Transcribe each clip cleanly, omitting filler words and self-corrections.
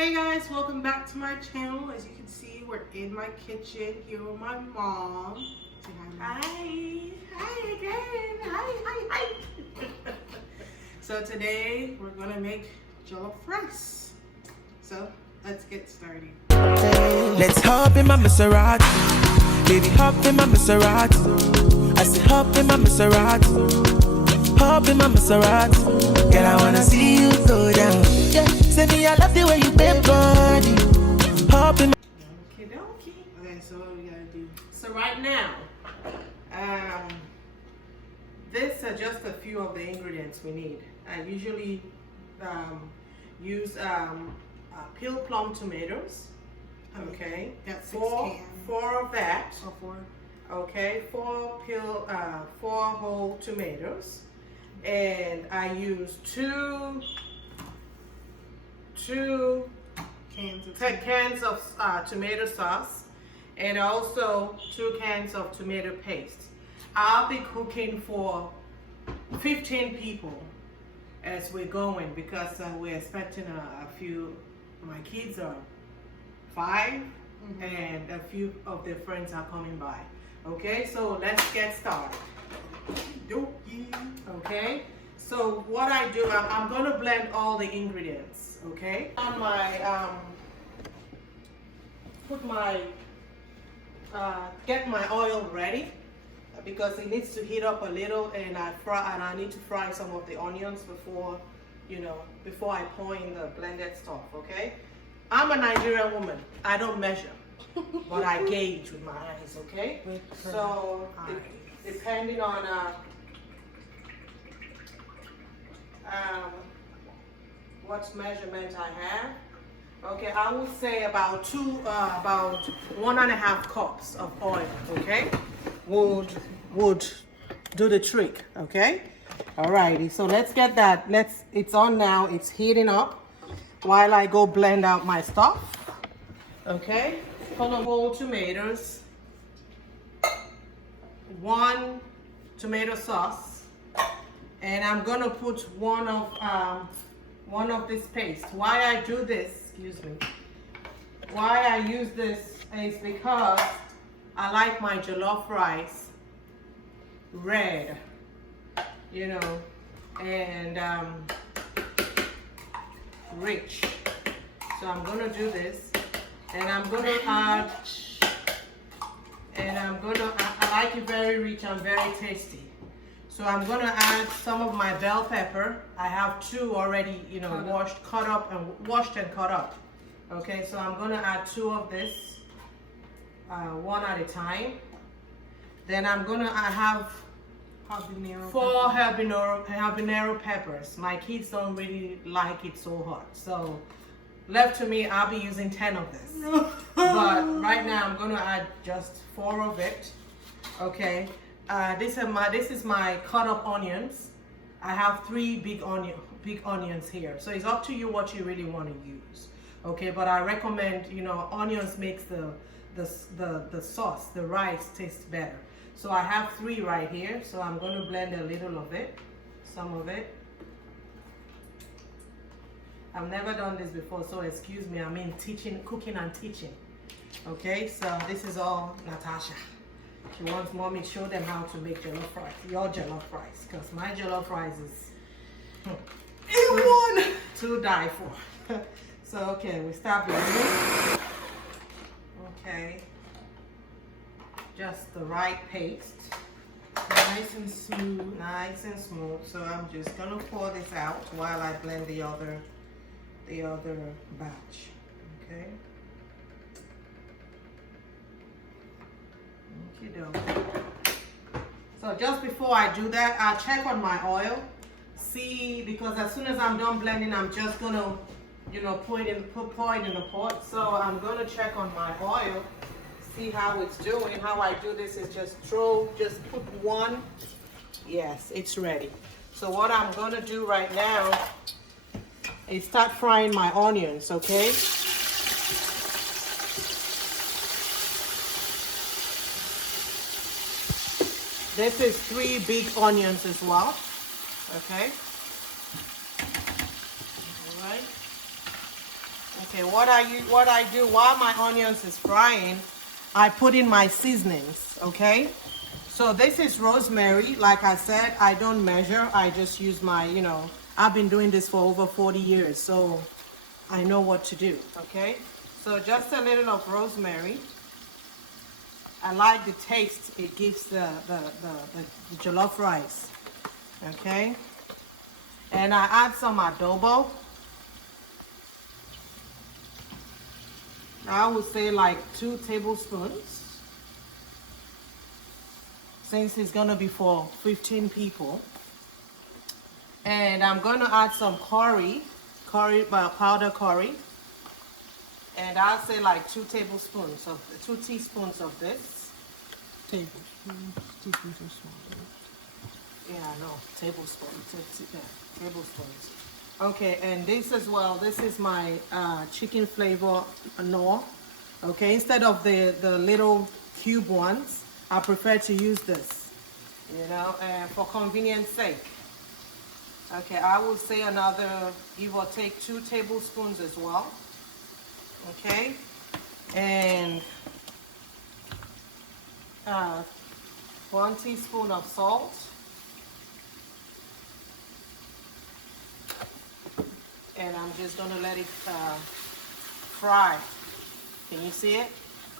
Hey guys, welcome back to my channel. As you can see, we're in my kitchen here with my mom. Say hi, Mom. Hi again. Hi. So today we're gonna make jollof rice. So let's get started. Let's hop in my Maserati, baby, hop in my Maserati. I said hop in my Maserati, hop in my Maserati. Girl, I wanna see you go down. Yeah, say me I love the way you bend body. Hop in. Okay, so what we gotta do. So right now, this are just a few of the ingredients we need. I usually use peeled plum tomatoes. Okay, got four of that. Oh, four. Okay, four whole tomatoes, and I use two cans of tomato sauce, and also 2 cans of tomato paste. I'll be cooking for 15 people as we're going because we're expecting a few. My kids are 5, and a few of their friends are coming by. Okay, so let's get started. Okay, so what I do, I'm gonna blend all the ingredients. Okay, on my get my oil ready because it needs to heat up a little, and I need to fry some of the onions before I pour in the blended stuff. Okay, I'm a Nigerian woman. I don't measure, but I gauge with my eyes. Okay, so depending on what measurement I have. Okay, I would say about 1.5 cups of oil. Okay, would do the trick. Okay, alrighty. So let's get that. It's on now. It's heating up while I go blend out my stuff. Okay, full of whole tomatoes, 1 tomato sauce, and I'm gonna put one of this paste. Why I do this, excuse me, why I use this is because I like my jollof rice red, and rich. So I'm gonna do this, and I'm gonna add, I like it very rich and very tasty. So I'm gonna add some of my bell pepper. I have 2 already, washed and cut up. Okay, so I'm gonna add 2 of this, 1 at a time. Then I have 4 habanero peppers. My kids don't really like it so hot, so left to me, I'll be using 10 of this. But right now, I'm gonna add just 4 of it. Okay. This is my cut up onions. I have 3 big onions here. So it's up to you what you really want to use. Okay, but I recommend, onions makes the sauce, the rice taste better. So I have 3 right here. So I'm going to blend a little of it, some of it. I've never done this before, so excuse me. I'm in cooking and teaching. Okay, so this is all Natasha. She wants mommy to show them how to make jollof rice, your jollof rice, because my jollof rice is to die for. So okay, we start blending. Okay, just the right paste, nice and smooth. So I'm just gonna pour this out while I blend the other batch. Okay. So just before I do that, I'll check on my oil, see, because as soon as I'm done blending, I'm just gonna, pour it in the pot. So I'm gonna check on my oil, see how it's doing. How I do this is just put 1. Yes, it's ready. So what I'm gonna do right now is start frying my onions. Okay. This is 3 big onions as well. Okay. All right. Okay, what I do while my onions is frying, I put in my seasonings, okay? So this is rosemary. Like I said, I don't measure. I just use my, I've been doing this for over 40 years, so I know what to do, okay? So just a little of rosemary. I like the taste it gives the jollof rice, okay? And I add some adobo. I would say like 2 tablespoons, since it's gonna be for 15 people. And I'm gonna add some powder curry. And I'll say like 2 tablespoons of 2 teaspoons of this. Tablespoons, teaspoons too small. Yeah, no, tablespoons. Yeah, tablespoons. Okay, and this as well. This is my chicken flavor knorr. Okay, instead of the little cube ones, I prefer to use this. For convenience sake. Okay, I will say another, give or take 2 tablespoons as well. Okay, and 1 teaspoon of salt. And I'm just gonna let it fry. Can you see it?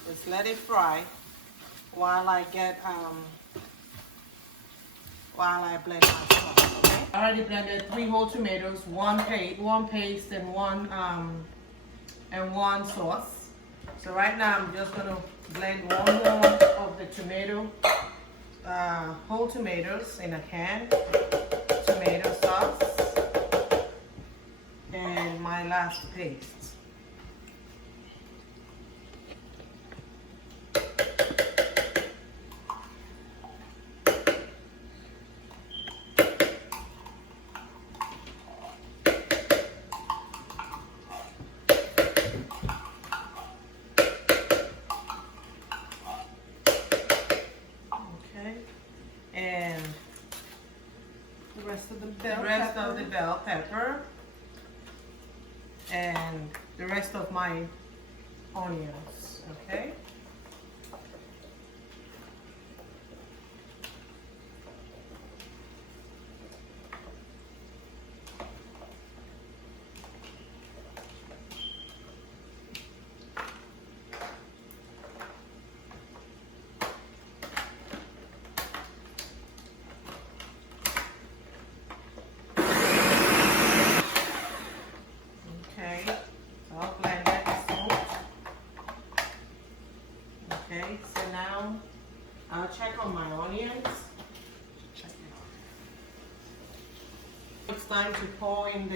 Just let it fry while I blend my sauce. Okay. I already blended 3 whole tomatoes, one paste, and one sauce. So right now I'm just gonna blend 1 more of the whole tomatoes in a can, tomato sauce, and my last paste. And the rest of the bell pepper, and the rest of my onions, okay? Okay, so now I'll check on my onions. It's time to pour in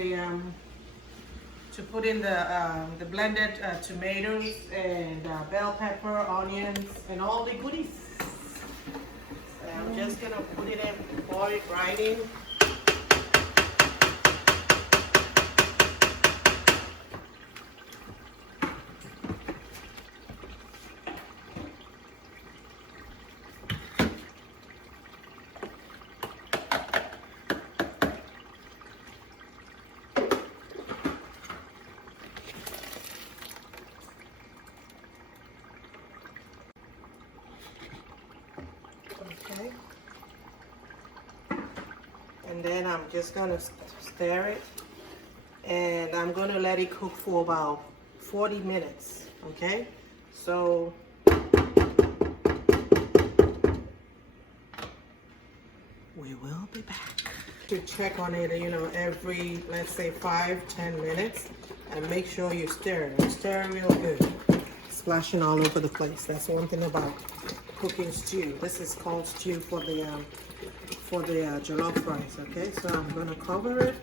put in the blended tomatoes and bell pepper, onions, and all the goodies. So I'm just gonna put it in, pour it right in. Okay, and then I'm just gonna stir it, and I'm gonna let it cook for about 40 minutes. Okay, so we will be back to check on it, every, let's say, 5-10 minutes, and make sure you stir it. Stir real good, splashing all over the place. That's one thing about cooking stew. This is called stew for the jollof rice. Okay, so I'm gonna cover it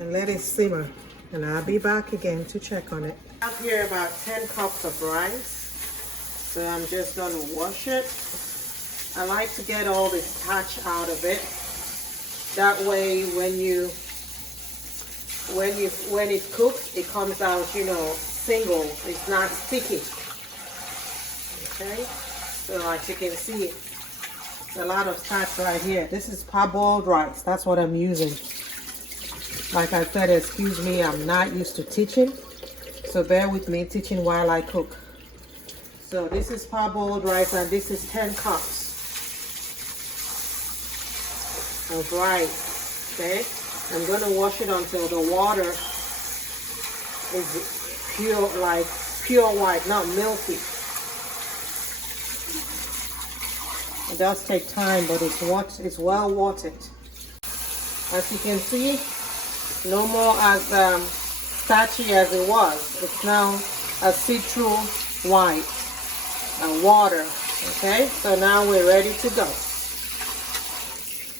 and let it simmer, and I'll be back again to check on it. I have here about 10 cups of rice, so I'm just gonna wash it. I like to get all the starch out of it. That way, when it's cooked, it comes out, single. It's not sticky. Okay. So like you can see, a lot of starch right here. This is parboiled rice. That's what I'm using. Like I said, excuse me, I'm not used to teaching. So bear with me, teaching while I cook. So this is parboiled rice and this is 10 cups of rice, okay? I'm gonna wash it until the water is pure, like pure white, not milky. It does take time, but it's well worth it. As you can see, no more as starchy as it was. It's now a see-through white and water. Okay, so now we're ready to go.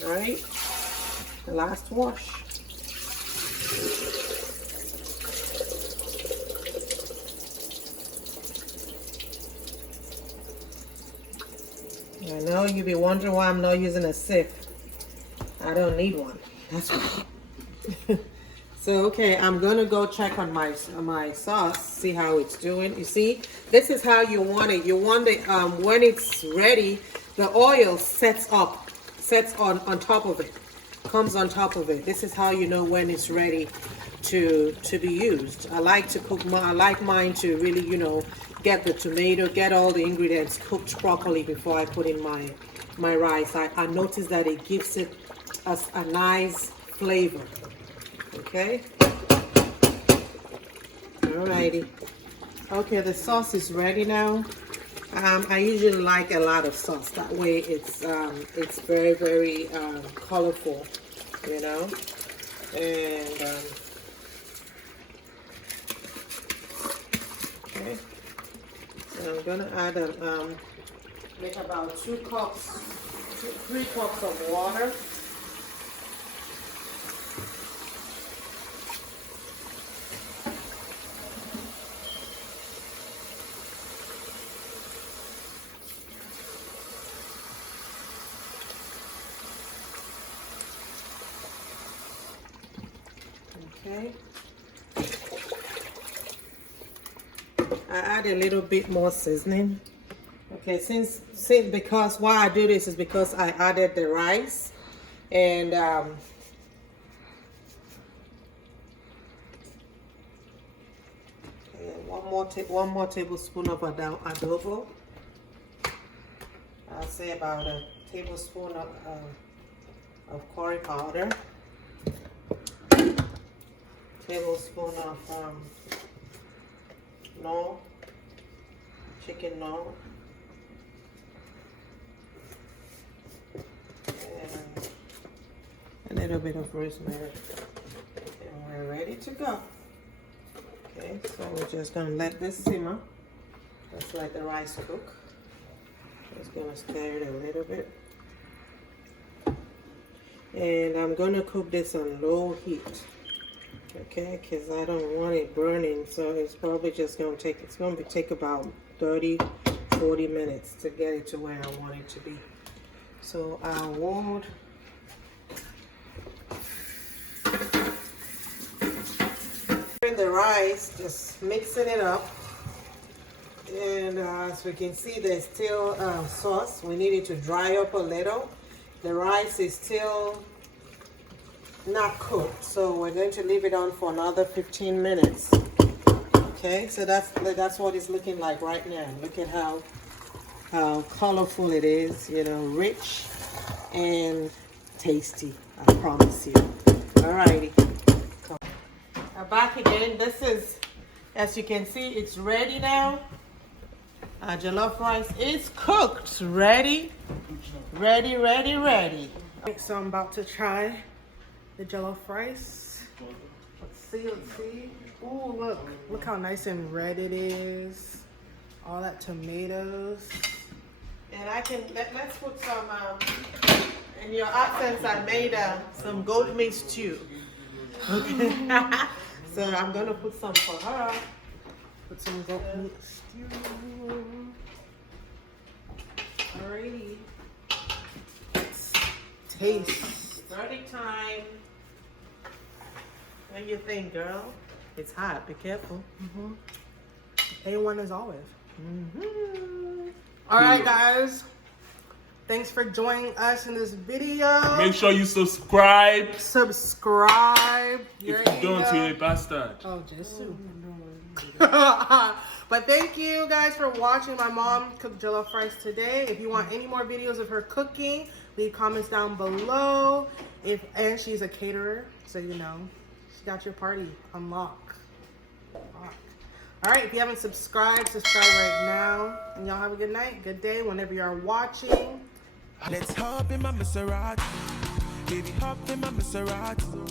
All right, the last wash. I know you'll be wondering why I'm not using a sieve. I don't need one. That's why. So okay, I'm gonna go check on my sauce, see how it's doing. You see, this is how you want it. You want it when it's ready, the oil sets on top of it, comes on top of it. This is how you know when it's ready to be used. I like to cook I like mine to really, you know, get the tomato, get all the ingredients cooked properly before I put in my rice. I noticed that it gives it a nice flavor. Okay. Alrighty. Okay, the sauce is ready now. I usually like a lot of sauce. That way, it's very, very colorful, you know. And okay. So I'm gonna add make about 3 cups of water. Okay. I add a little bit more seasoning. Okay, because why I do this is because I added the rice and one more tablespoon of adobo. I'll say about a tablespoon of curry powder. Tablespoon of chicken nor, and a little bit of rosemary, and we're ready to go. Okay, so we're just gonna let this simmer. Just let the rice cook. Just gonna stir it a little bit, and I'm gonna cook this on low heat. Okay, because I don't want it burning, so it's probably just going to take about 30-40 minutes to get it to where I want it to be. So I would in the rice, just mixing it up, and as we can see, there's still sauce. We need it to dry up a little. The rice is still not cooked, so we're going to leave it on for another 15 minutes. Okay, so that's what it's looking like right now. Look at how colorful it is, you know, rich and tasty, I promise you. Alrighty, I'm back again. This is, as you can see, it's ready now. Jollof rice is cooked, ready. So I'm about to try the jollof rice. Let's see. Ooh, look how nice and red it is. All that tomatoes. And let's put some, in your absence, I made some goat meat stew. Okay. So I'm gonna put some for her. Put some goat meat stew. Alrighty. Let's taste. Dirty time. What do you think, girl? It's hot. Be careful. A1 as always. All right, guys. Thanks for joining us in this video. Make sure you subscribe. Subscribe. If you don't, you're a bastard. Oh, Jesus. But thank you guys for watching my mom cook jollof rice today. If you want any more videos of her cooking, leave comments down below. And she's a caterer, so you know, she got your party on lock. All right, if you haven't subscribed, subscribe right now. And y'all have a good night, good day, whenever you are watching. Let's hop in my Maserati. Baby, hop in my Maserati.